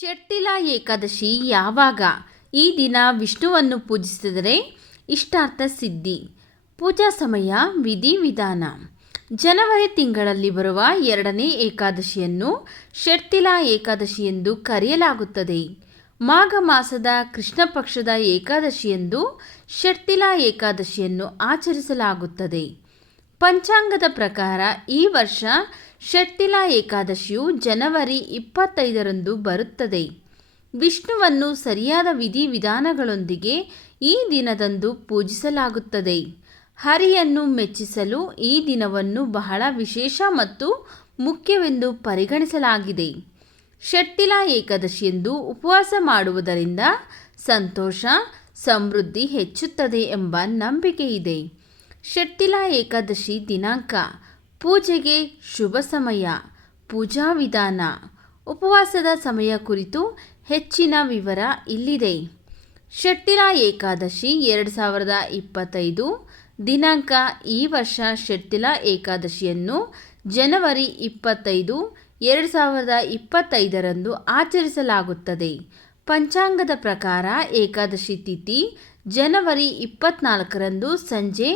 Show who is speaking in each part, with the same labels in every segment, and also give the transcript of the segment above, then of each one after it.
Speaker 1: ಶೆಟ್ಟಿಲ ಏಕಾದಶಿ ಯಾವಾಗ? ಈ ದಿನ ವಿಷ್ಣುವನ್ನು ಪೂಜಿಸಿದರೆ ಇಷ್ಟಾರ್ಥ ಸಿದ್ಧಿ. ಪೂಜಾ ಸಮಯ ವಿಧಿವಿಧಾನ ಜನವರಿ ತಿಂಗಳಲ್ಲಿ ಬರುವ ಎರಡನೇ ಏಕಾದಶಿಯನ್ನು ಶೆಟ್ಟಿಲ ಏಕಾದಶಿ ಎಂದು ಕರೆಯಲಾಗುತ್ತದೆ. ಮಾಘ ಮಾಸದ ಕೃಷ್ಣ ಪಕ್ಷದ ಏಕಾದಶಿಯೆಂದು ಶೆಟ್ಟಿಲ ಏಕಾದಶಿಯನ್ನು ಆಚರಿಸಲಾಗುತ್ತದೆ. ಪಂಚಾಂಗದ ಪ್ರಕಾರ ಈ ವರ್ಷ ಷಟ್ಟಿಲ ಏಕಾದಶಿಯು ಜನವರಿ ಇಪ್ಪತ್ತೈದರಂದು ಬರುತ್ತದೆ. ವಿಷ್ಣುವನ್ನು ಸರಿಯಾದ ವಿಧಿವಿಧಾನಗಳೊಂದಿಗೆ ಈ ದಿನದಂದು ಪೂಜಿಸಲಾಗುತ್ತದೆ. ಹರಿಯನ್ನು ಮೆಚ್ಚಿಸಲು ಈ ದಿನವನ್ನು ಬಹಳ ವಿಶೇಷ ಮತ್ತು ಮುಖ್ಯವೆಂದು ಪರಿಗಣಿಸಲಾಗಿದೆ. ಶೆಟ್ಟಿಲ ಏಕಾದಶಿಯಂದು ಉಪವಾಸ ಮಾಡುವುದರಿಂದ ಸಂತೋಷ, ಸಮೃದ್ಧಿ ಹೆಚ್ಚುತ್ತದೆ ಎಂಬ ನಂಬಿಕೆ ಇದೆ ಶೆಟ್ಟಿಲ ಏಕಾದಶಿ ದಿನಾಂಕ. ಪೂಜೆಗೆ ಶುಭ ಸಮಯ, ಪೂಜಾ ವಿಧಾನ. ಉಪವಾಸದ ಸಮಯ ಕುರಿತು ಹೆಚ್ಚಿನ ವಿವರ ಇಲ್ಲಿದೆ. ಶೆಟ್ಟಿಲ ಏಕಾದಶಿ ಎರಡು ಸಾವಿರದ ಇಪ್ಪತ್ತೈದು ದಿನಾಂಕ. ಈ ವರ್ಷ ಶೆಟ್ಟಿಲ ಏಕಾದಶಿಯನ್ನು ಜನವರಿ ಇಪ್ಪತ್ತೈದು ಎರಡು ಸಾವಿರದ ಇಪ್ಪತ್ತೈದರಂದು ಆಚರಿಸಲಾಗುತ್ತದೆ. ಪಂಚಾಂಗದ ಪ್ರಕಾರ ಏಕಾದಶಿ ತಿಥಿ ಜನವರಿ ಇಪ್ಪತ್ತ್ನಾಲ್ಕರಂದು ಸಂಜೆ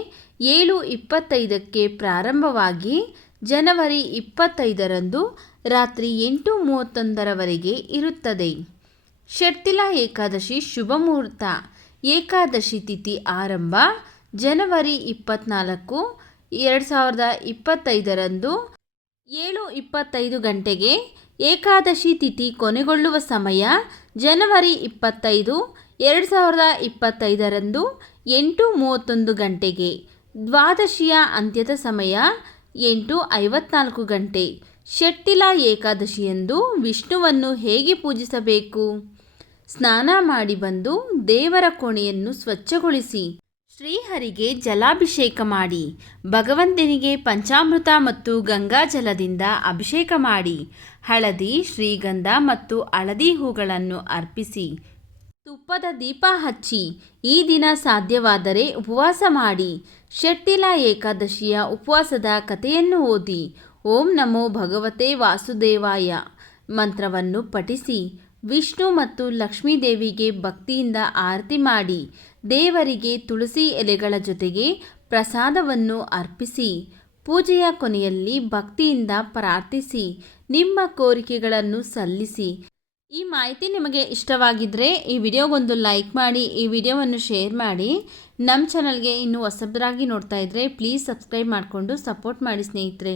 Speaker 1: ಏಳು ಇಪ್ಪತ್ತೈದಕ್ಕೆ ಪ್ರಾರಂಭವಾಗಿ ಜನವರಿ ಇಪ್ಪತ್ತೈದರಂದು ರಾತ್ರಿ ಎಂಟು ಮೂವತ್ತೊಂದರವರೆಗೆ ಇರುತ್ತದೆ. ಷಟ್ತಿಲ ಏಕಾದಶಿ ಶುಭ ಮುಹೂರ್ತ. ಏಕಾದಶಿ ತಿಥಿ ಆರಂಭ ಜನವರಿ ಇಪ್ಪತ್ತ್ನಾಲ್ಕು ಎರಡು ಸಾವಿರದ ಇಪ್ಪತ್ತೈದರಂದು ಏಳು ಇಪ್ಪತ್ತೈದು ಗಂಟೆಗೆ ಏಕಾದಶಿ ತಿಥಿ ಕೊನೆಗೊಳ್ಳುವ ಸಮಯ ಜನವರಿ ಇಪ್ಪತ್ತೈದು ಎರಡು ಸಾವಿರದ ಇಪ್ಪತ್ತೈದರಂದು ಎಂಟು ಮೂವತ್ತೊಂದು ಗಂಟೆಗೆ ದ್ವಾದಶಿಯ ಅಂತ್ಯದ ಸಮಯ ಎಂಟು ಐವತ್ನಾಲ್ಕು ಗಂಟೆ. ಶೆಟ್ಟಿಲ ಏಕಾದಶಿಯಂದು ವಿಷ್ಣುವನ್ನು ಹೇಗೆ ಪೂಜಿಸಬೇಕು? ಸ್ನಾನ ಮಾಡಿ ಬಂದು ದೇವರ ಕೋಣೆಯನ್ನು ಸ್ವಚ್ಛಗೊಳಿಸಿ. ಶ್ರೀಹರಿಗೆ ಜಲಾಭಿಷೇಕ ಮಾಡಿ. ಭಗವಂತನಿಗೆ ಪಂಚಾಮೃತ ಮತ್ತು ಗಂಗಾಜಲದಿಂದ ಅಭಿಷೇಕ ಮಾಡಿ. ಹಳದಿ, ಶ್ರೀಗಂಧ ಮತ್ತು ಹಳದಿ ಹೂಗಳನ್ನು ಅರ್ಪಿಸಿ. ತುಪ್ಪದ ದೀಪ ಹಚ್ಚಿ, ಈ ದಿನ ಸಾಧ್ಯವಾದರೆ ಉಪವಾಸ ಮಾಡಿ, ಶೆಟ್ಟಿಲ ಏಕಾದಶಿಯ ಉಪವಾಸದ ಕಥೆಯನ್ನು ಓದಿ, ಓಂ ನಮೋ ಭಗವತೆ ವಾಸುದೇವಾಯ, ಮಂತ್ರವನ್ನು ಪಠಿಸಿ, ವಿಷ್ಣು ಮತ್ತು ಲಕ್ಷ್ಮೀದೇವಿಗೆ ಭಕ್ತಿಯಿಂದ ಆರತಿ ಮಾಡಿ, ದೇವರಿಗೆ ತುಳಸಿ ಎಲೆಗಳ ಜೊತೆಗೆ ಪ್ರಸಾದವನ್ನು ಅರ್ಪಿಸಿ, ಪೂಜೆಯ ಕೊನೆಯಲ್ಲಿ ಭಕ್ತಿಯಿಂದ ಪ್ರಾರ್ಥಿಸಿ, ನಿಮ್ಮ ಕೋರಿಕೆಗಳನ್ನು ಸಲ್ಲಿಸಿ ಈ ಮಾಹಿತಿ ನಿಮಗೆ ಇಷ್ಟವಾಗಿದ್ದರೆ ಈ ವಿಡಿಯೋಗೊಂದು ಲೈಕ್ ಮಾಡಿ, ಈ ವಿಡಿಯೋವನ್ನು ಶೇರ್ ಮಾಡಿ. ನಮ್ಮ ಚಾನಲ್ಗೆ ಇನ್ನೂ ಹೊಸಬರಾಗಿ ನೋಡ್ತಾ ಇದ್ದರೆ ಪ್ಲೀಸ್ ಸಬ್ಸ್ಕ್ರೈಬ್ ಮಾಡಿಕೊಂಡು ಸಪೋರ್ಟ್ ಮಾಡಿ ಸ್ನೇಹಿತರೆ.